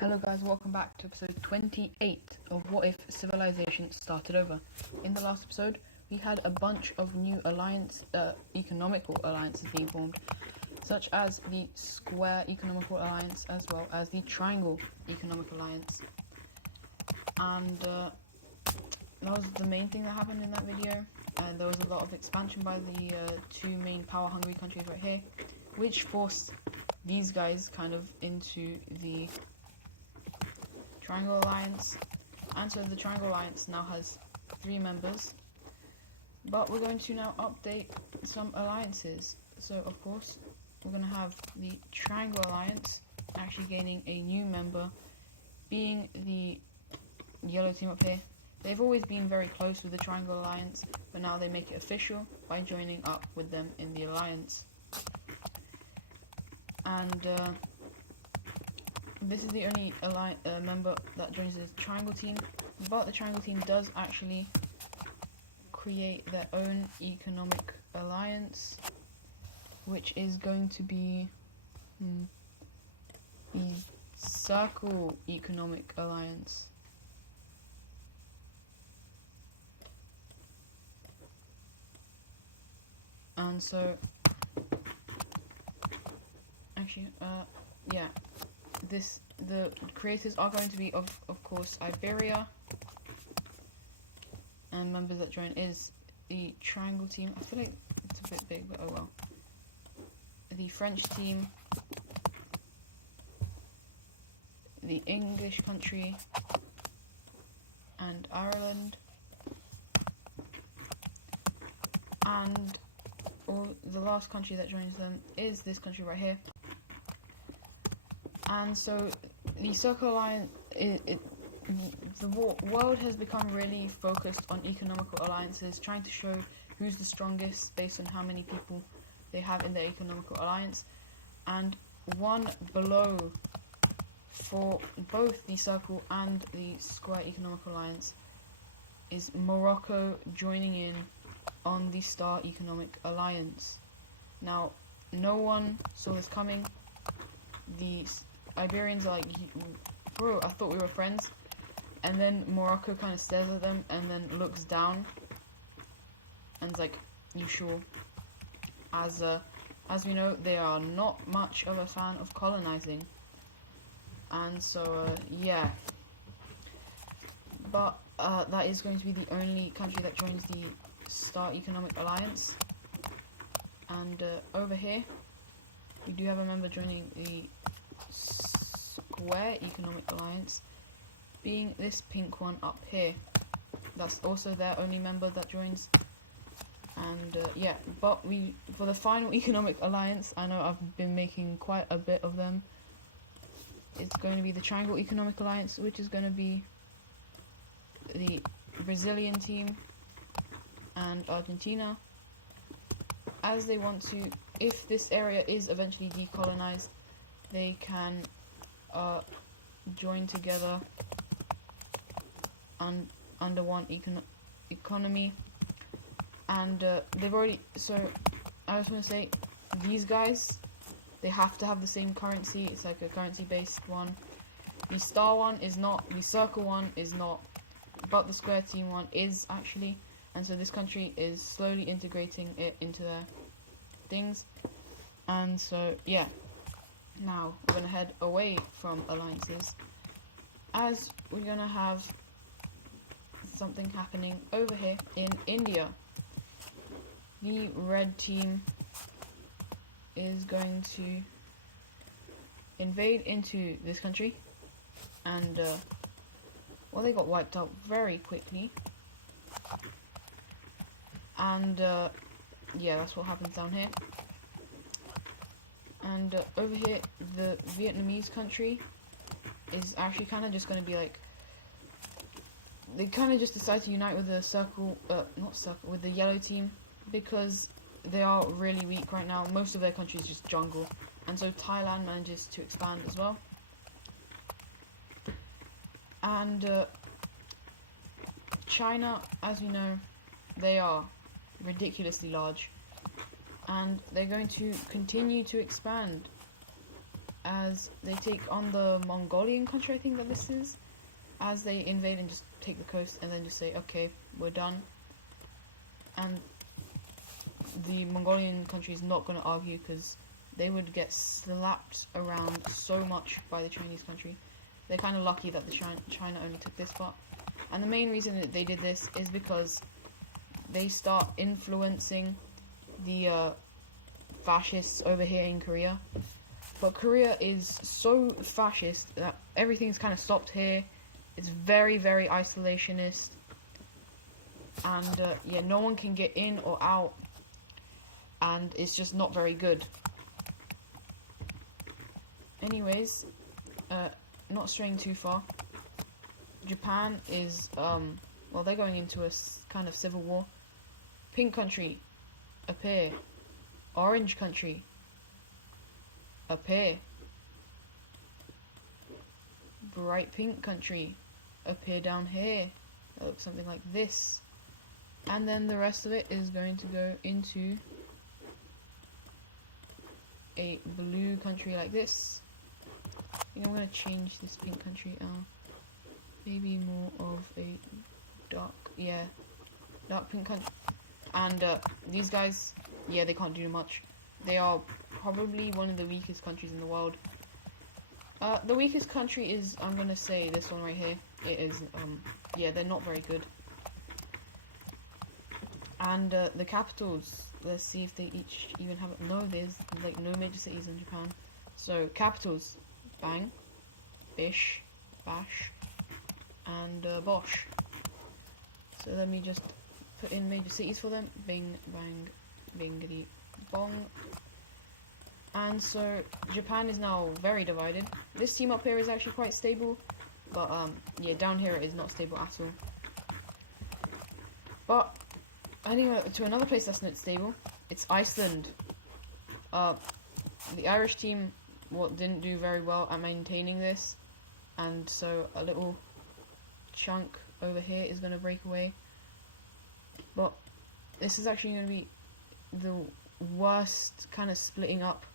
Hello guys, welcome back to episode 28 of What If Civilization Started Over. In the last episode, we had a bunch of new economical alliances being formed, such as the Square Economical Alliance as well as the Triangle Economic Alliance. And that was the main thing that happened in that video. And there was a lot of expansion by the two main power-hungry countries right here, which forced these guys kind of into the Triangle Alliance. And so the Triangle Alliance now has 3 members, but we're going to now update some alliances. So of course we're going to have the Triangle Alliance actually gaining a new member, being the yellow team up here. They've always been very close with the Triangle Alliance, but now they make it official by joining up with them in the alliance. And this is the only member that joins the Triangle team, but the Triangle team does actually create their own economic alliance, which is going to be the Circle Economic Alliance. And so, actually, yeah. The creators are going to be of course Iberia, and members that join is the Triangle team. I feel like it's a bit big, but oh well. The French team, the English country, and Ireland, and the last country that joins them is this country right here. And so the Circle Alliance, the world has become really focused on economical alliances, trying to show who's the strongest based on how many people they have in their economical alliance. And one below for both the Circle and the Square Economical Alliance is Morocco joining in on the Star Economic Alliance. Now, no one saw this coming. The Iberians are like, bro, I thought we were friends. And then Morocco kind of stares at them and then looks down and's like, you sure? As we know, they are not much of a fan of colonizing. And so yeah, but that is going to be the only country that joins the Star Economic Alliance. And over here we do have a member joining the Square Economic Alliance, being this pink one up here. That's also their only member that joins. And yeah, but for the final economic alliance, I know I've been making quite a bit of them. It's going to be the Triangle Economic Alliance, which is going to be the Brazilian team and Argentina, as they want to, if this area is eventually decolonized, they can join together under one economy. And they've already, so I just want to say, these guys, they have to have the same currency. It's like a currency based one. The Star one is not, the Circle one is not, but the Square team one is actually. And so this country is slowly integrating it into their things. And so yeah, now we're going to head away from alliances, as we're going to have something happening over here in India. The red team is going to invade into this country, and well, they got wiped out very quickly. And yeah, that's what happens down here. And over here, the Vietnamese country is actually kind of just going to be like, they kind of just decide to unite with the with the yellow team, because they are really weak right now. Most of their country is just jungle, and so Thailand manages to expand as well. And China, as we know, they are ridiculously large, and they're going to continue to expand. as they take on the Mongolian country, I think that this is, as they invade and just take the coast and then just say, okay, we're done. And the Mongolian country is not going to argue because they would get slapped around so much by the Chinese country. They're kind of lucky that the China only took this part. And the main reason that they did this is because they start influencing the fascists over here in Korea. But Korea is so fascist that everything's kind of stopped here. It's very, very isolationist. And yeah, no one can get in or out. And it's just not very good. Anyways, not straying too far. Japan is, well, they're going into a kind of civil war. Pink country, appear. Orange country, appear. Bright pink country, appear down here. It looks something like this. And then the rest of it is going to go into a blue country like this. I think I'm going to change this pink country. Maybe more of a dark pink country. And these guys, yeah, they can't do much. They are probably one of the weakest countries in the world. The weakest country is, I'm going to say, this one right here. It is, yeah, they're not very good. And the capitals, let's see if they each even have it. No, there's like no major cities in Japan. So capitals, bang, bish, bash, and bosh. So let me just put in major cities for them. Bing, bang, bingity, bong. And so Japan is now very divided. This team up here is actually quite stable, but yeah, down here it is not stable at all. But anyway, to another place that's not stable, it's Iceland. The Irish team didn't do very well at maintaining this, and so a little chunk over here is going to break away. But this is actually going to be the worst kind of splitting up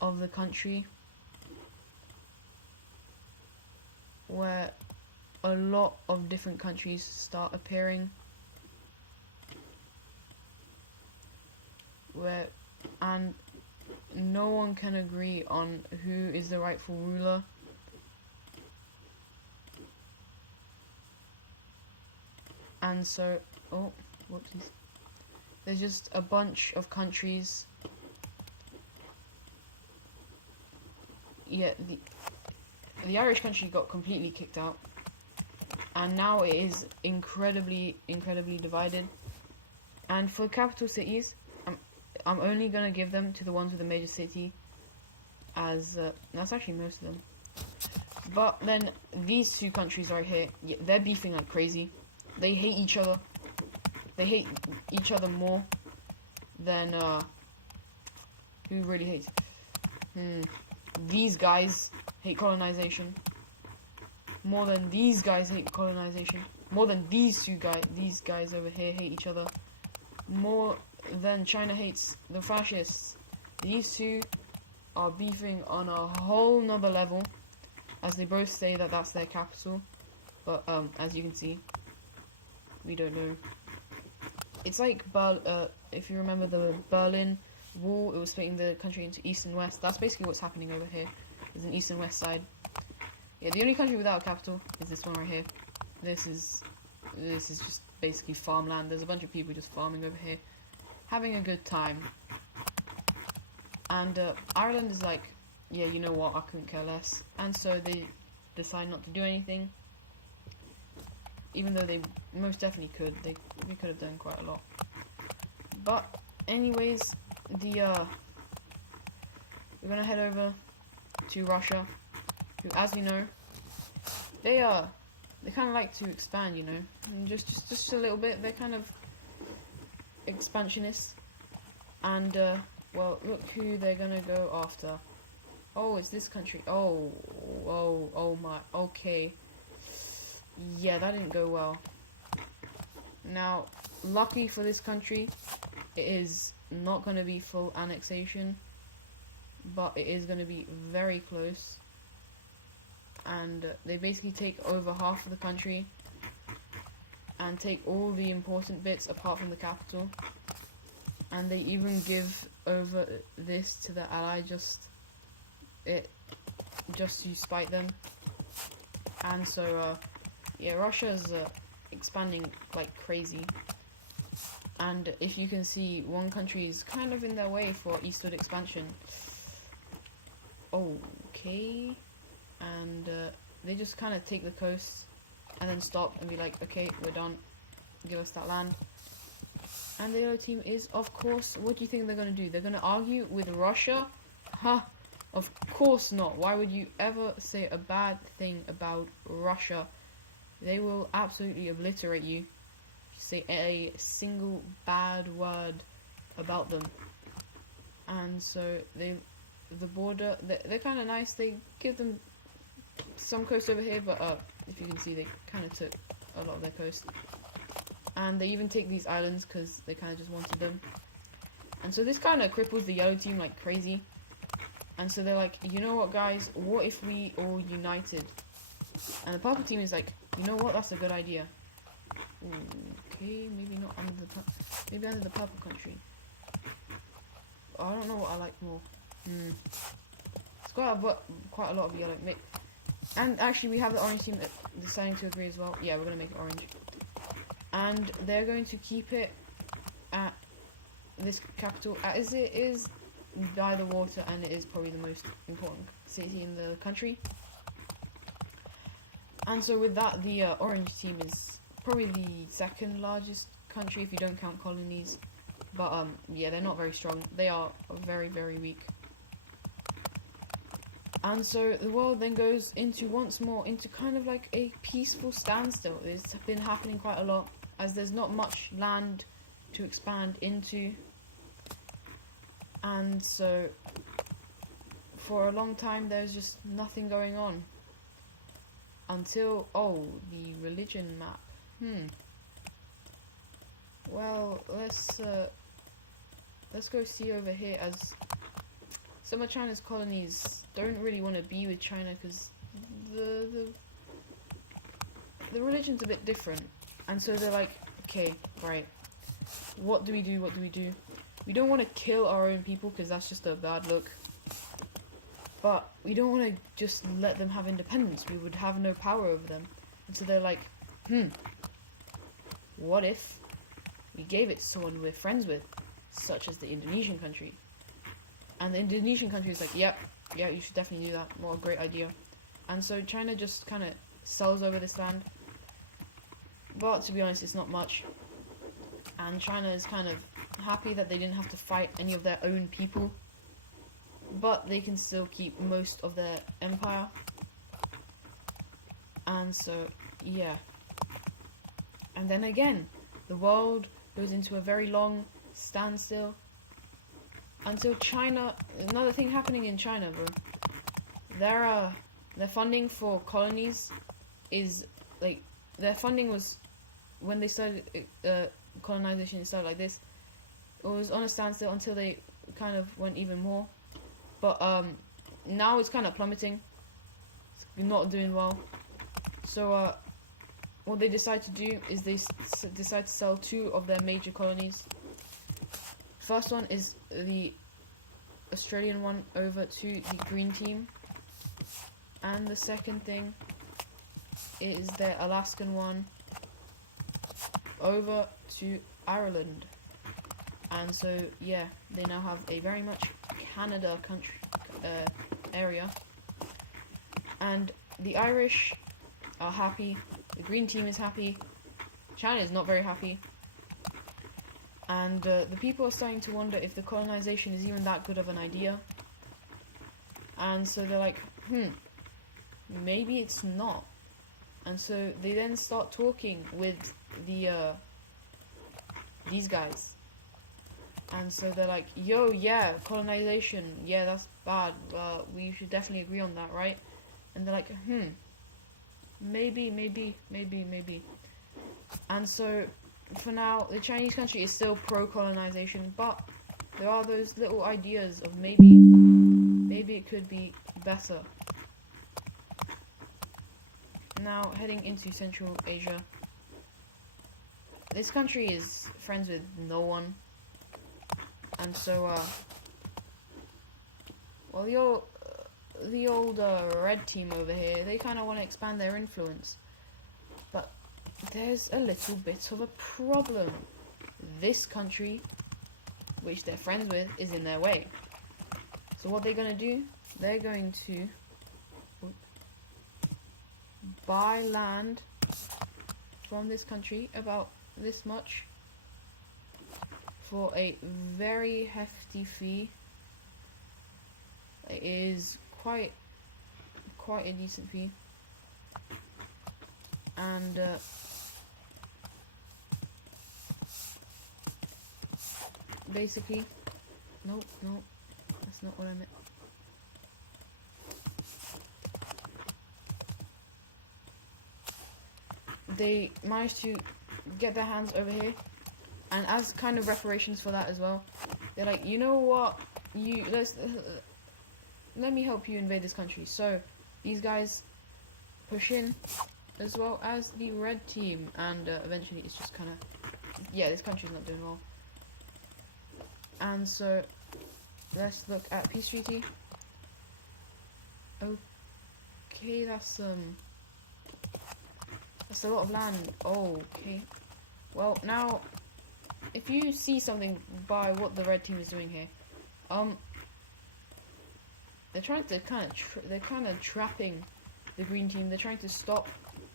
of the country, where a lot of different countries start appearing, and no one can agree on who is the rightful ruler. And so, oh, whoopsies. There's just a bunch of countries. Yeah, the Irish country got completely kicked out, and now it is incredibly divided. And for capital cities, I'm only gonna give them to the ones with a major city, as that's actually most of them. But then these two countries right here, yeah, they're beefing like crazy. They hate each other. They hate each other more than who really hates? These guys hate colonization more than these guys hate colonization. More than these guys over here hate each other. More than China hates the fascists. These two are beefing on a whole nother level, as they both say that that's their capital. But as you can see, we don't know. It's like if you remember the Berlin Wall, it was splitting the country into east and west. That's basically what's happening over here. There's an east and west side. Yeah, the only country without a capital is this one right here. This is just basically farmland. There's a bunch of people just farming over here, having a good time. And Ireland is like, yeah, you know what, I couldn't care less. And so they decide not to do anything, even though they most definitely could. They could have done quite a lot. But anyways, we're gonna head over to Russia, who, as you know, they kind of like to expand, you know, and just a little bit. They're kind of expansionists, and well, look who they're gonna go after. Oh, it's this country. Oh my. Okay. Yeah, that didn't go well. Now, lucky for this country, it is not going to be full annexation. but it is going to be very close. And they basically take over half of the country and take all the important bits apart from the capital. And they even give over this to the ally just to spite them. And so yeah, Russia's expanding like crazy. And if you can see, one country is kind of in their way for eastward expansion. Okay. And they just kind of take the coast and then stop and be like, okay, we're done, give us that land. And the other team is, of course, what do you think they're going to do? They're going to argue with Russia? Huh? Of course not. Why would you ever say a bad thing about Russia? They will absolutely obliterate you. Say a single bad word about them. And so the border, they're kind of nice. They give them some coast over here, but if you can see, they kind of took a lot of their coast. And they even take these islands because they kind of just wanted them. And so this kind of cripples the yellow team like crazy. And so they're like, you know what, guys, what if we all united? And the purple team is like, you know what, that's a good idea. Okay, maybe not under maybe under the purple country. I don't know what I like more. It's quite a lot of yellow. And actually, we have the orange team deciding to agree as well. Yeah, we're gonna make it orange. And they're going to keep it at this capital, as it is by the water, and it is probably the most important city in the country. And so with that, the orange team is probably the second largest country if you don't count colonies. But yeah, they're not very strong. They are very, very weak. And so the world then goes once more into kind of like a peaceful standstill. It's been happening quite a lot, as there's not much land to expand into. And so for a long time there's just nothing going on. Until, the religion map. Well, let's go see over here, as some of China's colonies don't really want to be with China because the religion's a bit different. And so they're like, okay, right, what do we do? We don't want to kill our own people because that's just a bad look. But we don't want to just let them have independence. We would have no power over them. And so they're like, what if we gave it to someone we're friends with, such as the Indonesian country? And the Indonesian country is like, yeah, you should definitely do that. What a great idea. And so China just kind of sells over this land. But to be honest, it's not much. And China is kind of happy that they didn't have to fight any of their own people. But they can still keep most of their empire. And so, yeah. And then again, the world goes into a very long standstill. Until China, another thing happening in China, bro. Their funding for colonies is, like, their funding was, when they started colonization, it started like this. It was on a standstill until they kind of went even more. But now it's kind of plummeting. It's not doing well. So what they decide to do is they decide to sell two of their major colonies. First one is the Australian one over to the green team. And the second thing is their Alaskan one over to Ireland. And so, yeah, they now have a very much Canada country area. And the Irish are happy. The green team is happy. China is not very happy. And the people are starting to wonder if the colonization is even that good of an idea. And so they're like, maybe it's not. And so they then start talking with these guys. And so they're like, yo, yeah, colonization, yeah, that's bad. We should definitely agree on that, right? And they're like, maybe. And so, for now, the Chinese country is still pro-colonization, but there are those little ideas of maybe maybe it could be better. Now, heading into Central Asia. This country is friends with no one. And so, well, the old red team over here, they kind of want to expand their influence. But there's a little bit of a problem. This country, which they're friends with, is in their way. So what they're going to do, they're going to buy land from this country, about this much, for a very hefty fee. It is quite a decent fee. And basically, nope, that's not what I meant. They managed to get their hands over here, and as kind of reparations for that as well, they're like, you know what, let me help you invade this country. So these guys push in, as well as the red team, and eventually it's just kind of, yeah, this country's not doing well. And so let's look at peace treaty. Okay, that's a lot of land. Okay, well, now if you see something by what the red team is doing here, they're trying to they're kind of trapping the green team. They're trying to stop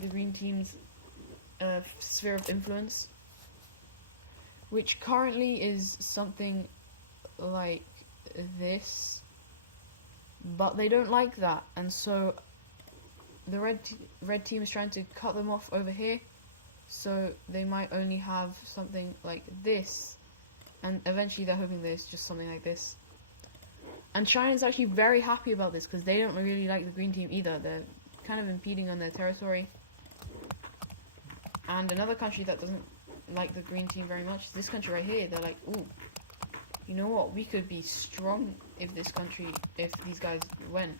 the green team's sphere of influence, which currently is something like this, but they don't like that, and so the red team is trying to cut them off over here, so they might only have something like this, and eventually they're hoping there's just something like this. And China's actually very happy about this, because they don't really like the green team either. They're kind of impeding on their territory. And another country that doesn't like the green team very much is this country right here. They're like, ooh, you know what, we could be strong if these guys went.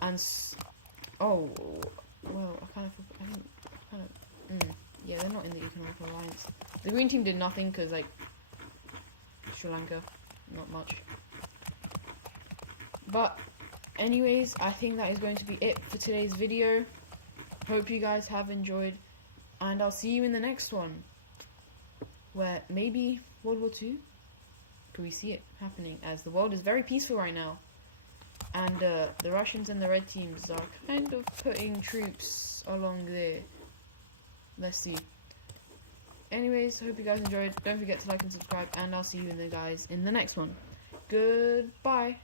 And oh, well, yeah, they're not in the economic alliance. The green team did nothing, because, like, Sri Lanka, not much. But anyways, I think that is going to be it for today's video. Hope you guys have enjoyed, and I'll see you in the next one, where maybe World War II, could we see it happening, as the world is very peaceful right now, and the Russians and the red teams are kind of putting troops along there. Let's see. Anyways, hope you guys enjoyed. Don't forget to like and subscribe, and I'll see you guys in the next one. Goodbye.